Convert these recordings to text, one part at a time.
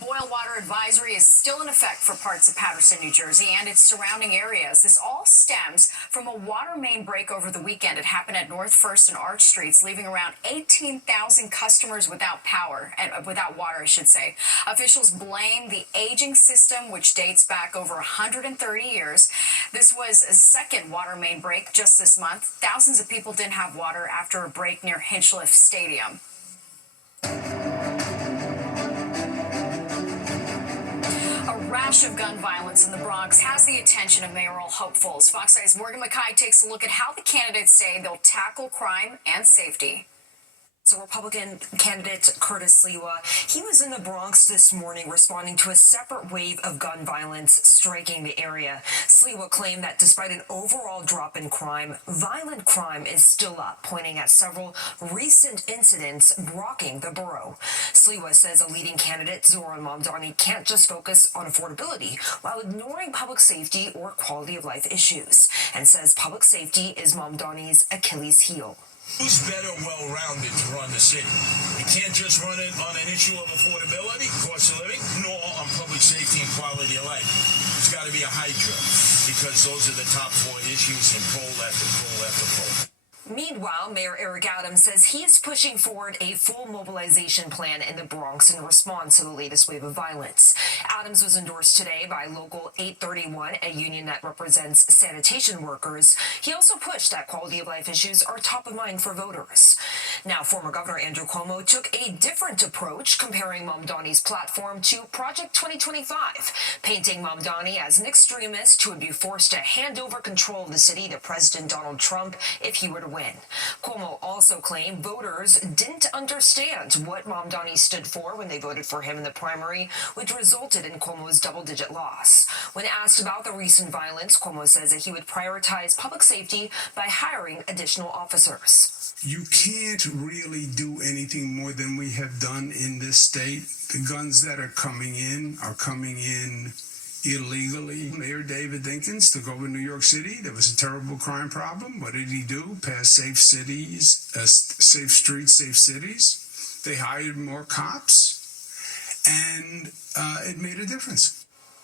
Boil water advisory is still in effect for parts of Paterson, New Jersey and its surrounding areas. This all stems from a water main break over the weekend. It happened at North First and Arch Streets, leaving around 18,000 customers without power, and without water, I should say. Officials blame the aging system, which dates back over 130 years. This was a second water main break just this month. Thousands of people didn't have water after a break near Hinchliffe Stadium. A rash of gun violence in the Bronx has the attention of mayoral hopefuls. Fox Eye's Morgan Mackay takes a look at how the candidates say they'll tackle crime and safety. So Republican candidate Curtis Sliwa, he was in the Bronx this morning responding to a separate wave of gun violence striking the area. Sliwa claimed that despite an overall drop in crime, violent crime is still up, pointing at several recent incidents rocking the borough. Sliwa says a leading candidate, Zohran Mamdani, can't just focus on affordability while ignoring public safety or quality of life issues, and says public safety is Mamdani's Achilles heel. Who's better well-rounded to run the city? You can't just run it on an issue of affordability, cost of living, nor on public safety and quality of life. There's got to be a hydra, because those are the top four issues in poll after poll after poll. Meanwhile, Mayor Eric Adams says he is pushing forward a full mobilization plan in the Bronx in response to the latest wave of violence. Adams was endorsed today by Local 831, a union that represents sanitation workers. He also pushed that quality of life issues are top of mind for voters. Now, former Governor Andrew Cuomo took a different approach, comparing Mamdani's platform to Project 2025, painting Mamdani as an extremist who would be forced to hand over control of the city to President Donald Trump if he were to win. Cuomo also claimed voters didn't understand what Mamdani stood for when they voted for him in the primary, which resulted in Cuomo's double-digit loss. When asked about the recent violence, Cuomo says that he would prioritize public safety by hiring additional officers. You can't really do anything more than we have done in this state. The guns that are coming in illegally. Mayor David Dinkins took over New York City. There was a terrible crime problem. What did he do? Pass safe cities, safe streets, safe cities. They hired more cops, and it made a difference.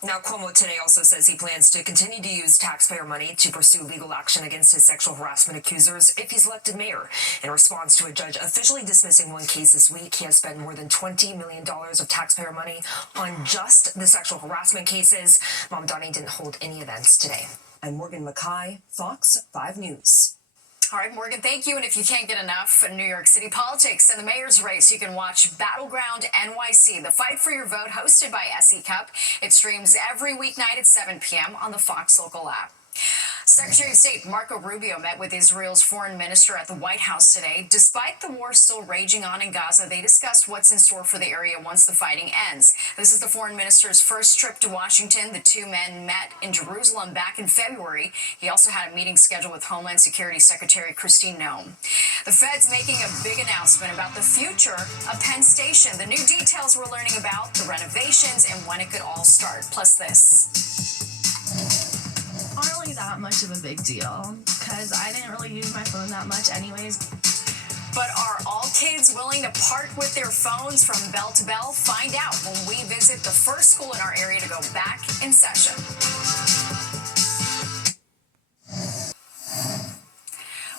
Now, Cuomo today also says he plans to continue to use taxpayer money to pursue legal action against his sexual harassment accusers if he's elected mayor. In response to a judge officially dismissing one case this week, he has spent more than $20 million of taxpayer money on just the sexual harassment cases. Mamdani didn't hold any events today. I'm Morgan Mackay, Fox 5 News. All right, Morgan, thank you. And if you can't get enough New York City politics and the mayor's race, you can watch Battleground NYC, the fight for your vote, hosted by SE Cup. It streams every weeknight at 7 p.m. on the Fox Local app. Secretary of State Marco Rubio met with Israel's foreign minister at the White House today. Despite the war still raging on in Gaza, they discussed what's in store for the area once the fighting ends. This is the foreign minister's first trip to Washington. The two men met in Jerusalem back in February. He also had a meeting scheduled with Homeland Security Secretary Kristi Noem. The Fed's making a big announcement about the future of Penn Station. The new details we're learning about, the renovations, and when it could all start. Plus this. Not really that much of a big deal because I didn't really use my phone that much anyways. But are all kids willing to part with their phones from bell to bell? Find out when we visit the first school in our area to go back in session.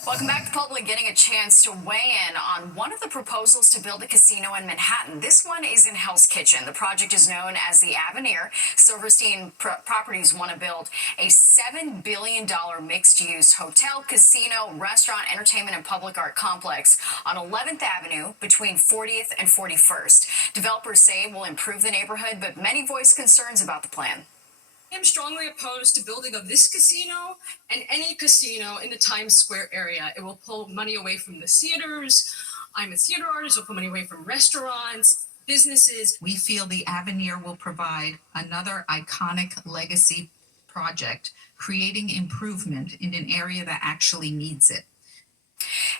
Welcome back to Public, getting a chance to weigh in on one of the proposals to build a casino in Manhattan. This one is in Hell's Kitchen. The project is known as the Avenir. Silverstein Properties want to build a $7 billion mixed-use hotel, casino, restaurant, entertainment, and public art complex on 11th Avenue between 40th and 41st. Developers say it will improve the neighborhood, but many voice concerns about the plan. I am strongly opposed to building of this casino and any casino in the Times Square area. It will pull money away from the theaters. I'm a theater artist. It will pull money away from restaurants, businesses. We feel the Avenir will provide another iconic legacy project, creating improvement in an area that actually needs it.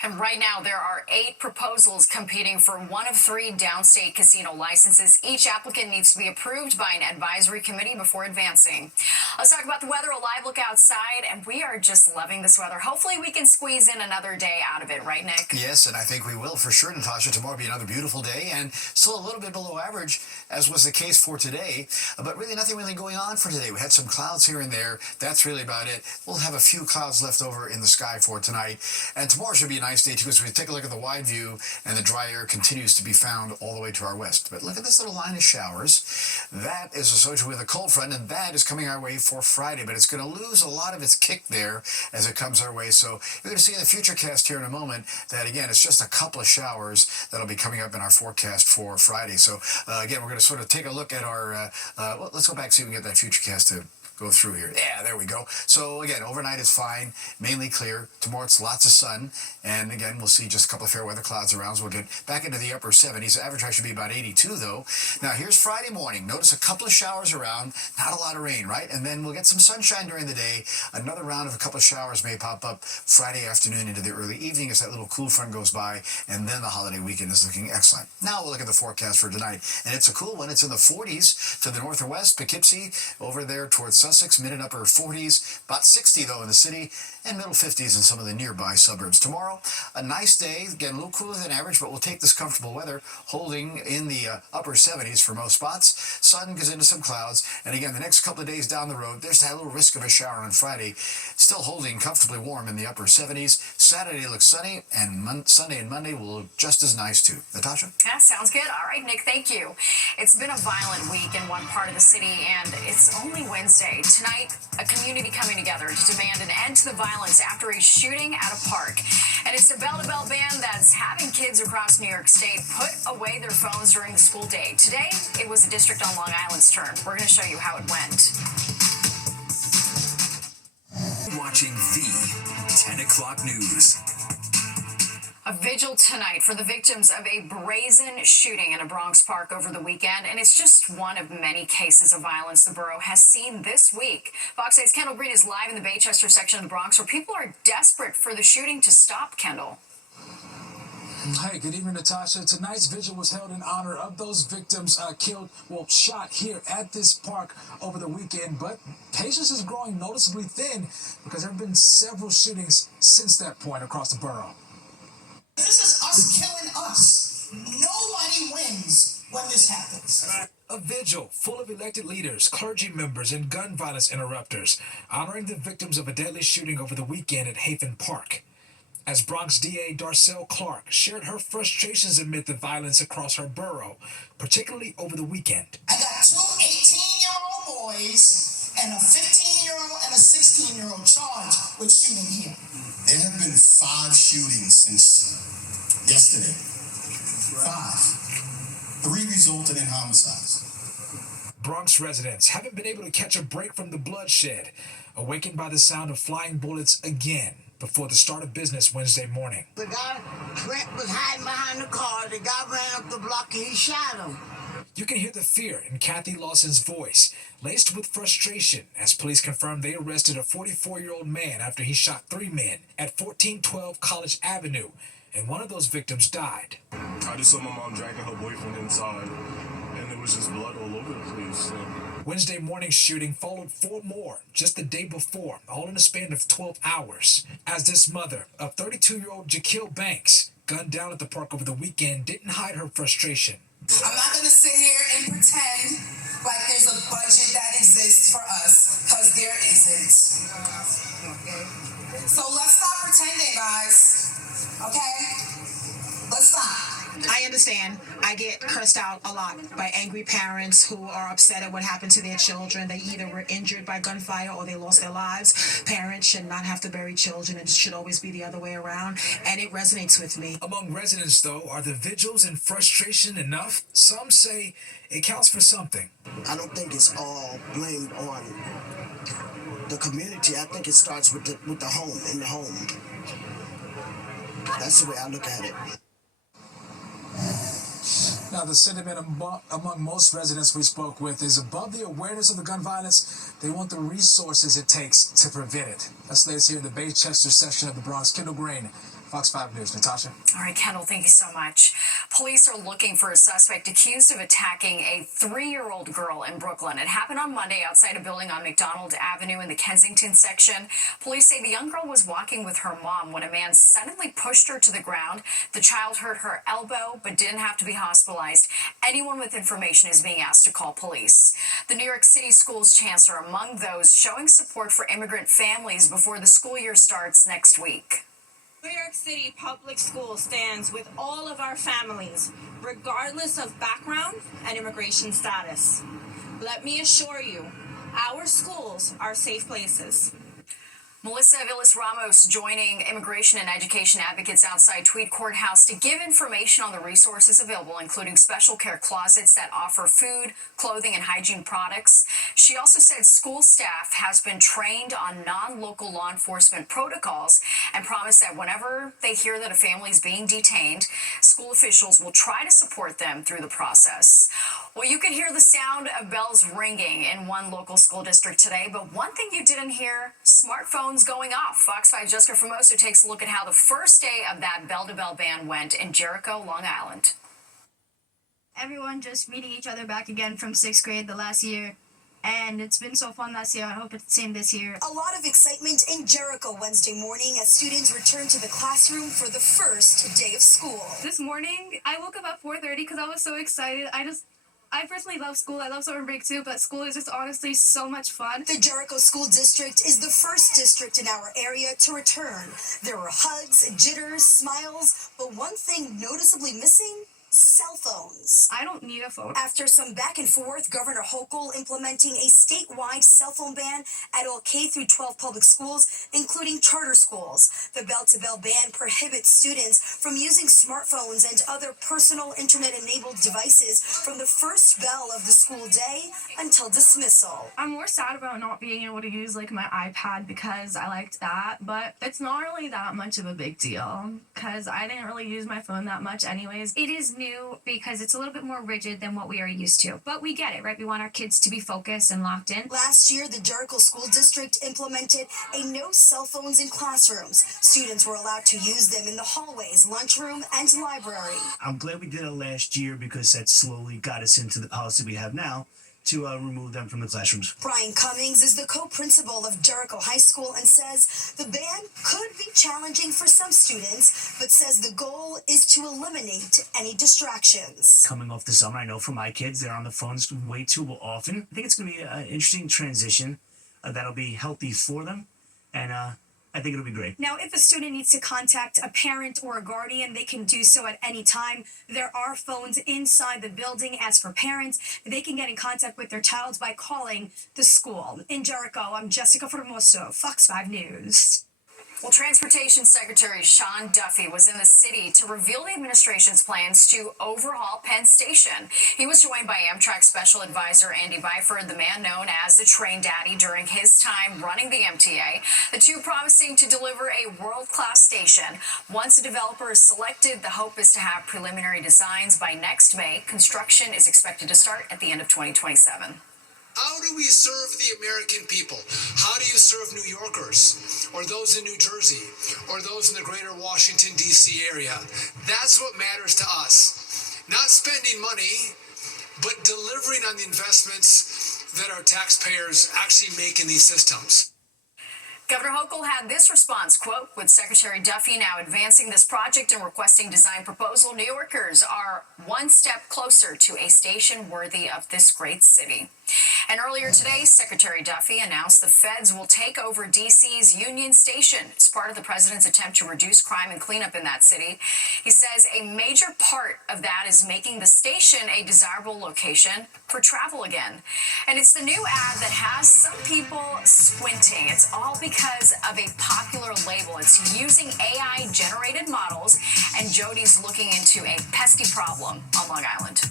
And right now, there are 8 proposals competing for one of 3 downstate casino licenses. Each applicant needs to be approved by an advisory committee before advancing. Let's talk about the weather. A live look outside, and we are just loving this weather. Hopefully, we can squeeze in another day out of it, right, Nick? Yes, and I think we will for sure, Natasha. Tomorrow will be another beautiful day and still a little bit below average, as was the case for today. But really nothing really going on for today. We had some clouds here and there. That's really about it. We'll have a few clouds left over in the sky for tonight. And tomorrow should be a nice day, too, because we take a look at the wide view, and the dry air continues to be found all the way to our west. But look at this little line of showers. That is associated with a cold front, and that is coming our way for Friday. But it's going to lose a lot of its kick there as it comes our way. So you're going to see in the futurecast here in a moment that, again, it's just a couple of showers that'll be coming up in our forecast for Friday. So, again, we're going to sort of take a look at our, well, let's go back and see if we can get that futurecast to go through here. Yeah, there we go. So again, overnight is fine, mainly clear. Tomorrow it's lots of sun, and again, we'll see just a couple of fair weather clouds around. So we'll get back into the upper 70s. Average high should be about 82 though. Now here's Friday morning. Notice a couple of showers around, not a lot of rain, right? And then we'll get some sunshine during the day. Another round of a couple of showers may pop up Friday afternoon into the early evening as that little cool front goes by, and then the holiday weekend is looking excellent. Now we'll look at the forecast for tonight, and it's a cool one. It's in the 40s to the north or west. Poughkeepsie over there towards Sussex, mid and upper 40s, about 60 though in the city, and middle 50s in some of the nearby suburbs. Tomorrow, a nice day, again a little cooler than average, but we'll take this comfortable weather, holding in the upper 70s for most spots. Sun goes into some clouds, and again the next couple of days down the road, there's that little risk of a shower on Friday, still holding comfortably warm in the upper 70s. Saturday looks sunny, and Sunday and Monday will look just as nice too. Natasha? Yeah, sounds good. All right, Nick, thank you. It's been a violent week in one part of the city, and it's only Wednesday. Tonight, a community coming together to demand an end to the violence after a shooting at a park. And it's a bell-to-bell ban that's having kids across New York State put away their phones during the school day. Today, it was a district on Long Island's turn. We're going to show you how it went. Watching the 10 o'clock news. A vigil tonight for the victims of a brazen shooting in a Bronx park over the weekend, and it's just one of many cases of violence the borough has seen this week. Fox 8's Kendall Green is live in the Baychester section of the Bronx, where people are desperate for the shooting to stop. Kendall. Hey, good evening, Natasha. Tonight's vigil was held in honor of those victims shot here at this park over the weekend. But patience is growing noticeably thin because there have been several shootings since that point across the borough. This is us killing us. Nobody wins when this happens. A vigil full of elected leaders, clergy members, and gun violence interrupters, honoring the victims of a deadly shooting over the weekend at Haven Park. As Bronx DA Darcel Clark shared her frustrations amid the violence across her borough, particularly over the weekend. I got 2 18-year-old boys and a 15-year-old and a 16-year-old charged with shooting here. There have been 5 shootings since yesterday. 5. 3 resulted in homicides. Bronx residents haven't been able to catch a break from the bloodshed, awakened by the sound of flying bullets again before the start of business Wednesday morning. The guy was hiding behind the car. The guy ran up the block and he shot him. You can hear the fear in Kathy Lawson's voice, laced with frustration, as police confirmed they arrested a 44-year-old man after he shot 3 men at 1412 College Avenue, and one of those victims died. I just saw my mom dragging her boyfriend inside, and there was just blood all over the place. So. Wednesday morning's shooting followed 4 more just the day before, all in a span of 12 hours, as this mother of 32-year-old Jaquil Banks, gunned down at the park over the weekend, didn't hide her frustration. I'm not going to sit here and pretend like there's a budget that exists for us, because there isn't. So let's stop pretending, guys. Okay? Let's stop. I understand. I get cursed out a lot by angry parents who are upset at what happened to their children. They either were injured by gunfire or they lost their lives. Parents should not have to bury children. It should always be the other way around. And it resonates with me. Among residents, though, are the vigils and frustration enough? Some say it counts for something. I don't think it's all blamed on the community. I think it starts with the home, in the home. That's the way I look at it. Now, the sentiment among most residents we spoke with is above the awareness of the gun violence, they want the resources it takes to prevent it. That's the latest here in the Baychester section of the Bronx. Kendall Grain, Fox 5 News. Natasha. All right, Kendall, thank you so much. Police are looking for a suspect accused of attacking a 3-year-old girl in Brooklyn. It happened on Monday outside a building on McDonald Avenue in the Kensington section. Police say the young girl was walking with her mom when a man suddenly pushed her to the ground. The child hurt her elbow but didn't have to be hospitalized. Anyone with information is being asked to call police. The New York City Schools Chancellor among those showing support for immigrant families before the school year starts next week. New York City Public Schools stands with all of our families, regardless of background and immigration status. Let me assure you, our schools are safe places. Melissa Villas-Ramos joining immigration and education advocates outside Tweed Courthouse to give information on the resources available, including special care closets that offer food, clothing, and hygiene products. She also said school staff has been trained on non-local law enforcement protocols and promised that whenever they hear that a family is being detained, school officials will try to support them through the process. Well, you could hear the sound of bells ringing in one local school district today, but one thing you didn't hear, smartphones going off. Fox 5's Jessica Formoso takes a look at how the first day of that bell-to-bell ban went in Jericho, Long Island. Everyone just meeting each other back again from 6th grade the last year. And it's been so fun last year. I hope it's the same this year. A lot of excitement in Jericho Wednesday morning as students return to the classroom for the first day of school. This morning, I woke up at 4:30 because I was so excited. I personally love school. I love summer break too, but school is just honestly so much fun. The Jericho School District is the first district in our area to return. There were hugs, jitters, smiles, but one thing noticeably missing: cell phones. I don't need a phone. After some back and forth, Governor Hochul implementing a statewide cell phone ban at all K-12 public schools, including charter schools. The bell-to-bell ban prohibits students from using smartphones and other personal internet-enabled devices from the first bell of the school day until dismissal. I'm more sad about not being able to use like my iPad because I liked that, but it's not really that much of a big deal because I didn't really use my phone that much anyways. It is new because it's a little bit more rigid than what we are used to. But we get it, right? We want our kids to be focused and locked in. Last year, the Jericho School District implemented a no cell phones in classrooms. Students were allowed to use them in the hallways, lunchroom, and library. I'm glad we did it last year because that slowly got us into the policy we have now to remove them from the classrooms. Brian Cummings is the co-principal of Jericho High School and says the ban could be challenging for some students, but says the goal is to eliminate any distractions. Coming off the summer, I know for my kids, they're on the phones way too often. I think it's going to be an interesting transition that'll be healthy for them, and I think it'll be great. Now, if a student needs to contact a parent or a guardian, they can do so at any time. There are phones inside the building. As for parents, they can get in contact with their child by calling the school. In Jericho, I'm Jessica Formoso, Fox 5 News. Well, Transportation Secretary Sean Duffy was in the city to reveal the administration's plans to overhaul Penn Station. He was joined by Amtrak Special Advisor Andy Byford, the man known as the Train Daddy during his time running the MTA, the two promising to deliver a world-class station. Once a developer is selected, the hope is to have preliminary designs by next May. Construction is expected to start at the end of 2027. How do we serve the American people? How do you serve New Yorkers or those in New Jersey or those in the greater Washington, D.C. area? That's what matters to us. Not spending money, but delivering on the investments that our taxpayers actually make in these systems. Governor Hochul had this response, quote, with Secretary Duffy now advancing this project and requesting design proposal, New Yorkers are one step closer to a station worthy of this great city. And earlier today, Secretary Duffy announced the feds will take over D.C.'s Union Station as part of the president's attempt to reduce crime and cleanup in that city. He says a major part of that is making the station a desirable location for travel again. And it's the new ad that has some people squinting. It's all because of a popular label. It's using AI-generated models, and Jody's looking into a pesky problem on Long Island.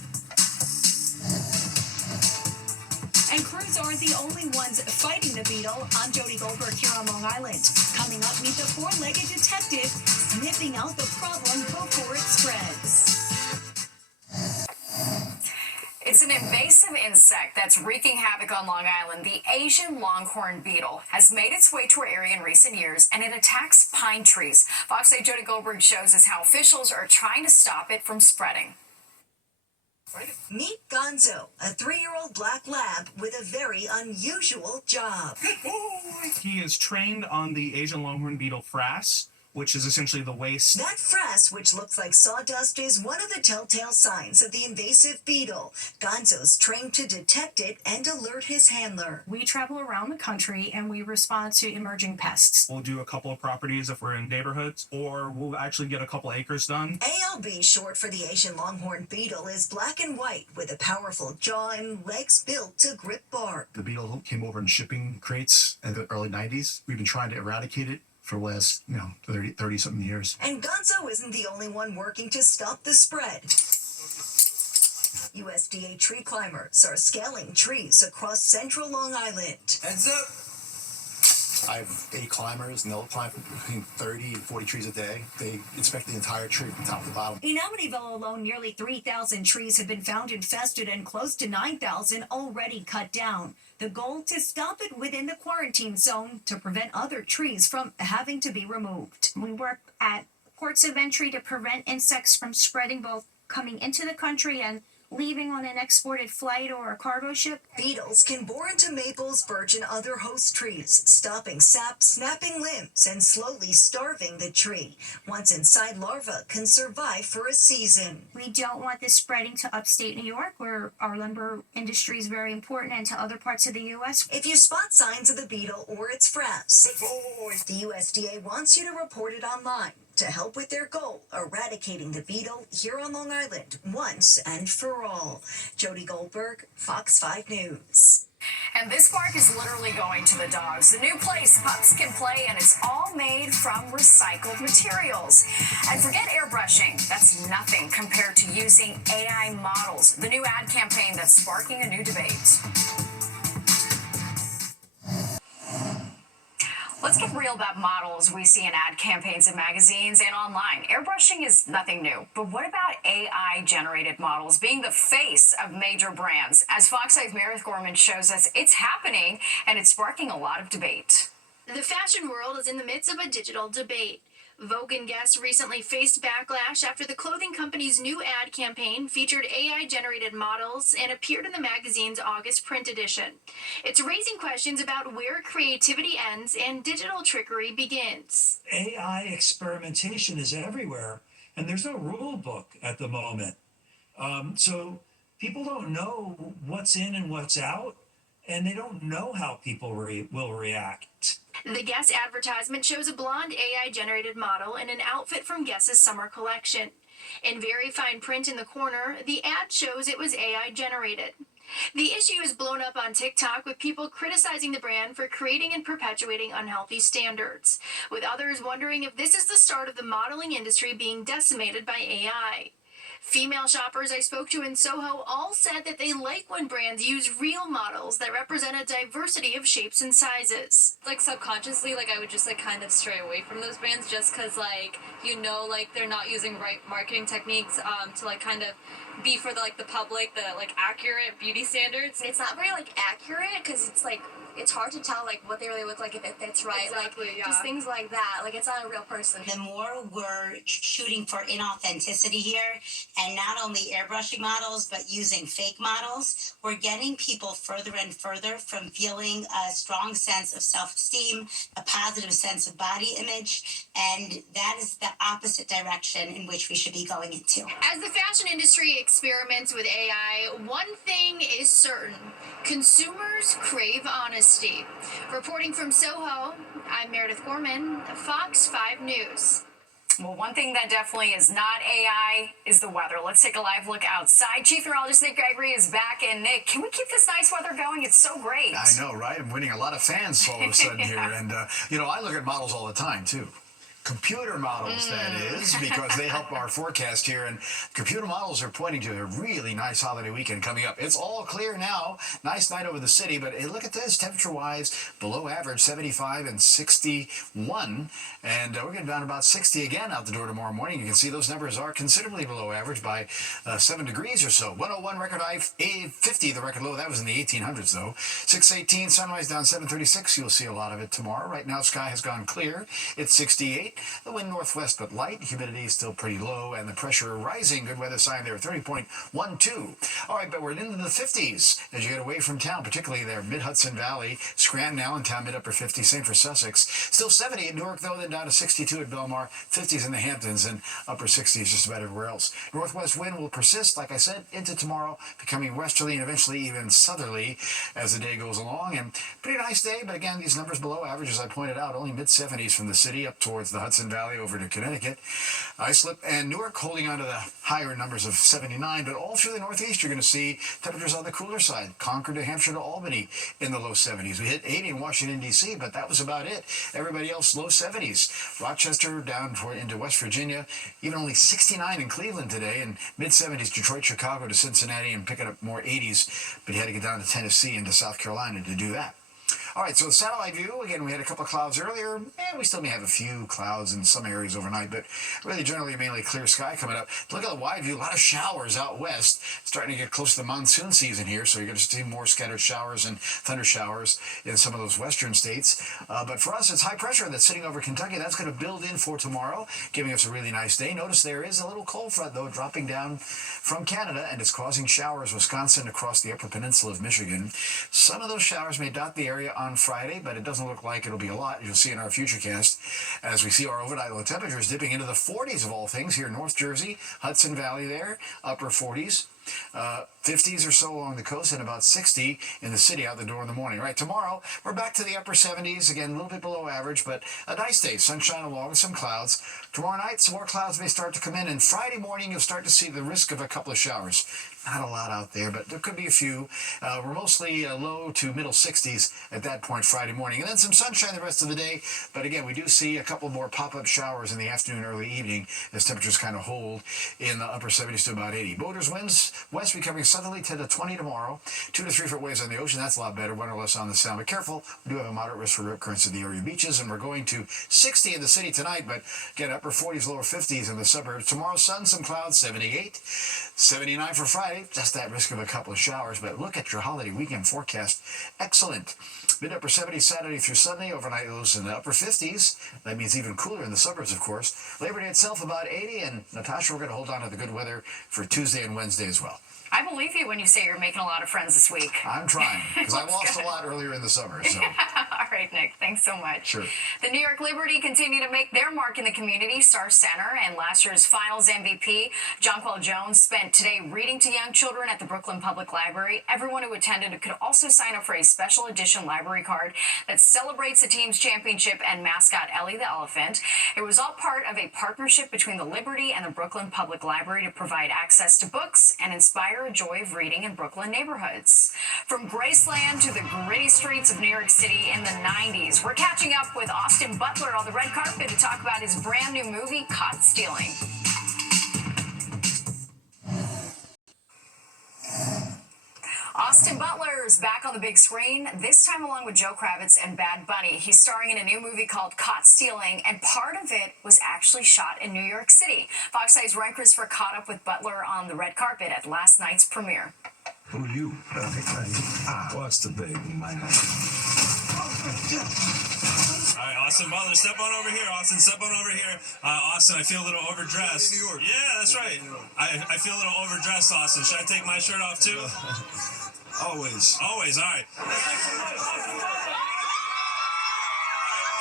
And crews aren't the only ones fighting the beetle. I'm Jody Goldberg here on Long Island. Coming up, meet the four-legged detective sniffing out the problem before it spreads. It's an invasive insect that's wreaking havoc on Long Island. The Asian longhorn beetle has made its way to our area in recent years, and it attacks pine trees. Fox 8 Jody Goldberg shows us how officials are trying to stop it from spreading. Meet Gonzo, a 3-year-old black lab with a very unusual job. He is trained on the Asian longhorn beetle frass, which is essentially the waste. That frass, which looks like sawdust, is one of the telltale signs of the invasive beetle. Gonzo's trained to detect it and alert his handler. We travel around the country and we respond to emerging pests. We'll do a couple of properties if we're in neighborhoods, or we'll actually get a couple acres done. ALB, short for the Asian longhorn beetle, is black and white with a powerful jaw and legs built to grip bark. The beetle came over in shipping crates in the early 90s. We've been trying to eradicate it for the last, 30-something years. And Gonzo isn't the only one working to stop the spread. USDA tree climbers are scaling trees across central Long Island. Heads up! I have 8 climbers, and they'll climb between 30 and 40 trees a day. They inspect the entire tree from top to bottom. In Amityville alone, nearly 3,000 trees have been found infested and close to 9,000 already cut down. The goal to stop it within the quarantine zone to prevent other trees from having to be removed. We work at ports of entry to prevent insects from spreading, both coming into the country and leaving on an exported flight or a cargo ship. Beetles can bore into maples, birch, and other host trees, stopping sap, snapping limbs, and slowly starving the tree. Once inside, larvae can survive for a season. We don't want this spreading to upstate New York, where our lumber industry is very important, and to other parts of the U.S. If you spot signs of the beetle or its frass, the USDA wants you to report it online to help with their goal, eradicating the beetle here on Long Island once and for all. Jody Goldberg, Fox 5 News. And this park is literally going to the dogs. The new place pups can play, and it's all made from recycled materials. And forget airbrushing. That's nothing compared to using AI models, the new ad campaign that's sparking a new debate. Let's get real about models we see in ad campaigns in magazines and online. Airbrushing is nothing new, but what about AI-generated models being the face of major brands? As Fox 8's Meredith Gorman shows us, it's happening, and it's sparking a lot of debate. The fashion world is in the midst of a digital debate. Vogue and Guess recently faced backlash after the clothing company's new ad campaign featured AI-generated models and appeared in the magazine's August print edition. It's raising questions about where creativity ends and digital trickery begins. AI experimentation is everywhere, and there's no rule book at the moment. So people don't know what's in and what's out, and they don't know how people will react. The Guess advertisement shows a blonde AI-generated model in an outfit from Guess's summer collection. In very fine print in the corner, the ad shows it was AI-generated. The issue is blown up on TikTok, with people criticizing the brand for creating and perpetuating unhealthy standards, with others wondering if this is the start of the modeling industry being decimated by AI. Female shoppers I spoke to in Soho all said that they like when brands use real models that represent a diversity of shapes and sizes. Like subconsciously, I would just kind of stray away from those brands just because they're not using right marketing techniques to kind of be for the public, the accurate beauty standards. It's not very accurate because it's hard to tell what they really look like if it's right. Exactly, yeah. Just things like that. It's not a real person. The more we're shooting for inauthenticity here, and not only airbrushing models, but using fake models, we're getting people further and further from feeling a strong sense of self-esteem, a positive sense of body image, and that is the opposite direction in which we should be going into. As the fashion industry experiments with AI, one thing is certain: consumers crave honesty. Reporting from Soho, I'm Meredith Gorman, Fox 5 News. Well, one thing that definitely is not AI is the weather. Let's take a live look outside. Chief Meteorologist Nick Gregory is back. And Nick, can we keep this nice weather going? It's so great. I know, right? I'm winning a lot of fans all of a sudden here. And, I look at models all the time, too. computer models, that is, because they help our forecast here. And computer models are pointing to a really nice holiday weekend coming up. It's all clear now. Nice night over the city, but hey, look at this. Temperature-wise, below average, 75 and 61. And we're getting down to about 60 again out the door tomorrow morning. You can see those numbers are considerably below average by 7 degrees or so. 101 record high, 50 the record low. That was in the 1800s, though. 618, sunrise down 736. You'll see a lot of it tomorrow. Right now, sky has gone clear. It's 68. The wind northwest but light. Humidity is still pretty low, and the pressure rising. Good weather sign there, 30.12. All right, but we're into the 50s as you get away from town, particularly there, mid-Hudson Valley, Scranton, Allentown, mid-upper 50s. Same for Sussex. Still 70 at Newark, though, then down to 62 at Belmar, 50s in the Hamptons, and upper 60s just about everywhere else. Northwest wind will persist, like I said, into tomorrow, becoming westerly and eventually even southerly as the day goes along. And pretty nice day, but again, these numbers below average, as I pointed out, only mid-70s from the city up towards the Hudson Valley over to Connecticut. Islip and Newark holding on to the higher numbers of 79, but all through the Northeast, you're going to see temperatures on the cooler side. Concord to Hampshire to Albany in the low 70s. We hit 80 in Washington, D.C., but that was about it. Everybody else, low 70s. Rochester down into West Virginia, even only 69 in Cleveland today, and mid-70s, Detroit, Chicago to Cincinnati, and picking up more 80s, but you had to get down to Tennessee and to South Carolina to do that. All right, so the satellite view, again, we had a couple of clouds earlier, and we still may have a few clouds in some areas overnight, but really generally mainly clear sky coming up. Look at the wide view, a lot of showers out west, starting to get close to the monsoon season here, so you're going to see more scattered showers and thunder showers in some of those western states. But for us, it's high pressure that's sitting over Kentucky. That's going to build in for tomorrow, giving us a really nice day. Notice there is a little cold front, though, dropping down from Canada, and it's causing showers, Wisconsin, across the upper peninsula of Michigan. Some of those showers may dot the area on Friday, but it doesn't look like it'll be a lot. You'll see in our futurecast as we see our overnight low temperatures dipping into the 40s of all things here in North Jersey, Hudson Valley there, upper 40s. 50s or so along the coast, and about 60 in the city out the door in the morning. Right, tomorrow we're back to the upper 70s, again a little bit below average, but a nice day, sunshine along with some clouds. Tomorrow night some more clouds may start to come in, and Friday morning you'll start to see the risk of a couple of showers. Not a lot out there, but there could be a few. We're mostly low to middle 60s at that point Friday morning, and then some sunshine the rest of the day. But again, we do see a couple more pop-up showers in the afternoon, early evening, as temperatures kind of hold in the upper 70s to about 80. Boaters winds west becoming southerly 10 to 20 tomorrow. 2 to 3 foot waves on the ocean. That's a lot better. 1 or less on the sound. But careful, we do have a moderate risk for rip currents in the area beaches, and we're going to 60 in the city tonight, but again, upper 40s, lower 50s in the suburbs. Tomorrow, sun, some clouds, 78. 79 for Friday. Just that risk of a couple of showers, but look at your holiday weekend forecast. Excellent. Mid-upper 70s Saturday through Sunday. Overnight lows in the upper 50s. That means even cooler in the suburbs, of course. Labor Day itself about 80, and Natasha, we're going to hold on to the good weather for Tuesday and Wednesday as well. I believe you when you say you're making a lot of friends this week. I'm trying, because I lost a lot earlier in the summer. So. All right, Nick, thanks so much. Sure. The New York Liberty continue to make their mark in the community. Star Center and last year's finals MVP, Jonquel Jones, spent today reading to young children at the Brooklyn Public Library. Everyone who attended could also sign up for a special edition library card that celebrates the team's championship and mascot Ellie the Elephant. It was all part of a partnership between the Liberty and the Brooklyn Public Library to provide access to books and inspire a joy of reading in Brooklyn neighborhoods. From Graceland to the gritty streets of New York City in the 90s, we're catching up with Austin Butler on the red carpet to talk about his brand new movie, Caught Stealing. Austin Butler is back on the big screen, this time along with Joe Kravitz and Bad Bunny. He's starring in a new movie called Caught Stealing, and part of it was actually shot in New York City. Fox 8's Ryan Christopher caught up with Butler on the red carpet at last night's premiere. Who are you? What's the baby, man? All right, Austin Butler, step on over here. Austin, step on over here. Austin, I feel a little overdressed. New York. Yeah, that's right. I feel a little overdressed, Austin. Should I take my shirt off too? Always. Always, all right.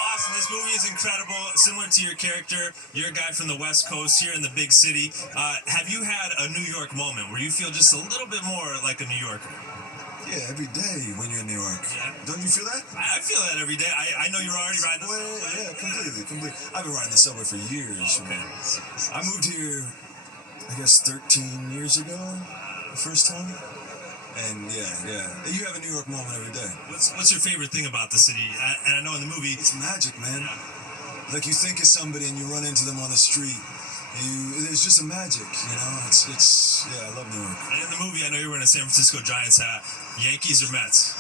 Austin, this movie is incredible. Similar to your character, you're a guy from the West Coast here in the big city. Have you had a New York moment where you feel just a little bit more like a New Yorker? Yeah, every day when you're in New York. Yeah. Don't you feel that? I feel that every day. I know you're already riding the subway. Yeah, completely. I've been riding the subway for years. Okay. I moved here, I guess, 13 years ago, the first time. And yeah. You have a New York moment every day. What's your favorite thing about the city? And I know in the movie, it's magic, man. like you think of somebody and you run into them on the street. There's just a magic, It's yeah, I love New York. And in the movie, I know you're wearing a San Francisco Giants hat. Yankees or Mets?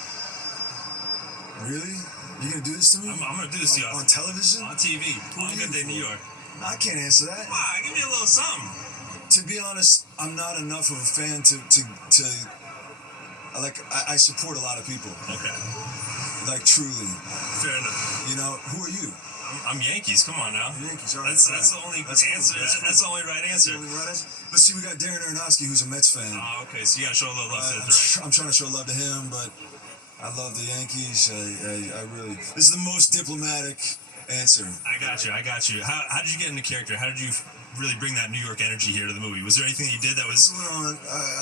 Really? You gonna do this to me? I'm gonna do this to you on television, on TV, on Good Day New York. I can't answer that. Why? Give me a little something. To be honest, I'm not enough of a fan to I support a lot of people. Okay. Like truly. Fair enough. Who are you? I'm Yankees. Come on now. Yankees. All right. That's the only answer. That's the only right answer. But see, we got Darren Aronofsky, who's a Mets fan. Oh, okay. So you gotta show a little love to the director. I'm trying to show love to him, but I love the Yankees. I really. This is the most diplomatic answer. I got you. How did you get into character? How did you really bring that New York energy here to the movie? Was there anything you did that was?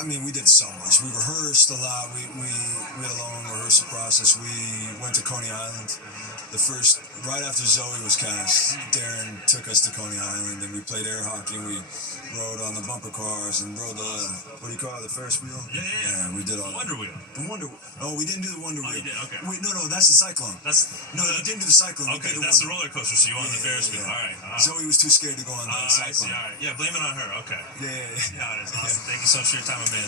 We did so much. We rehearsed a lot. We had a long rehearsal process. We went to Coney Island. Right after Zoe was cast, Darren took us to Coney Island and we played air hockey and we rode on the bumper cars and rode the, what do you call it, the Ferris wheel? Yeah, we did all the Wonder Wheel. The Wonder Wheel. Oh, we didn't do the Wonder Wheel. You did? Okay. Wait, no, that's the Cyclone. We didn't do the Cyclone. Okay, that's the roller coaster, so you went on the Ferris wheel. All right. Zoe was too scared to go on the Cyclone. All right. Yeah, blame it on her. Okay. Yeah. That's awesome. Thank you so much for your time, man.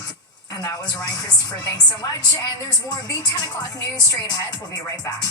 And that was Ryan Christopher. Thanks so much. And there's more of the 10 o'clock news straight ahead. We'll be right back.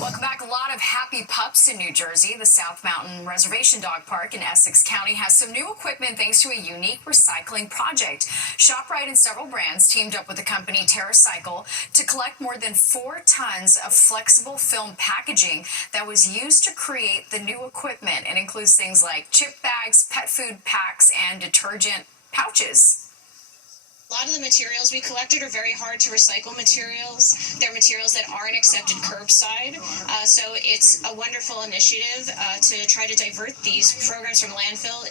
Welcome back. A lot of happy pups in New Jersey. The South Mountain Reservation Dog Park in Essex County has some new equipment thanks to a unique recycling project. ShopRite and several brands teamed up with the company TerraCycle to collect more than 4 tons of flexible film packaging that was used to create the new equipment. It includes things like chip bags, pet food packs, and detergent pouches. A lot of the materials we collected are very hard to recycle materials. They're materials that aren't accepted curbside. So it's a wonderful initiative to try to divert these programs from landfill.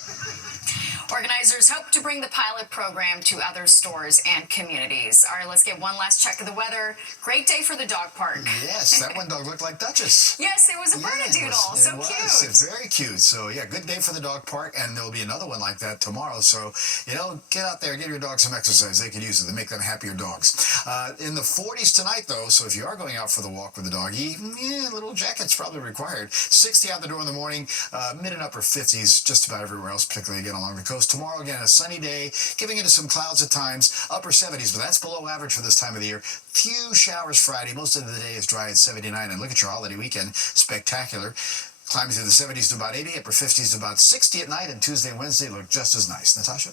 Organizers hope to bring the pilot program to other stores and communities. All right, let's get one last check of the weather. Great day for the dog park. Yes, that one dog looked like Duchess. Yes, it was a Bernedoodle. So cute. Very cute. So, yeah, good day for the dog park, and there'll be another one like that tomorrow. So, get out there, give your dog some exercise. They can use it to make them happier dogs. In the 40s tonight, though, so if you are going out for the walk with the doggy, a little jacket's probably required. 60 out the door in the morning, mid and upper 50s just about everywhere else, particularly again along the coast. Tomorrow, again, a sunny day, giving into some clouds at times, upper 70s, but that's below average for this time of the year. Few showers Friday. Most of the day is dry at 79. And look at your holiday weekend. Spectacular. Climbing through the 70s to about 80, upper 50s to about 60 at night, and Tuesday and Wednesday look just as nice. Natasha?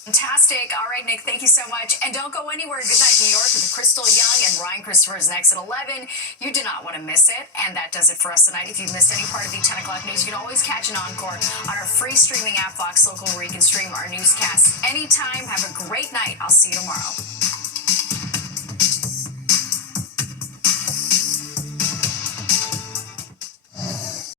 Fantastic. All right, Nick, thank you so much. And don't go anywhere. Good Night New York with Crystal Young and Ryan Christopher is next at 11. You do not want to miss it. And that does it for us tonight. If you've missed any part of the 10 o'clock news, you can always catch an encore on our free streaming app, Fox Local, where you can stream our newscasts anytime. Have a great night. I'll see you tomorrow.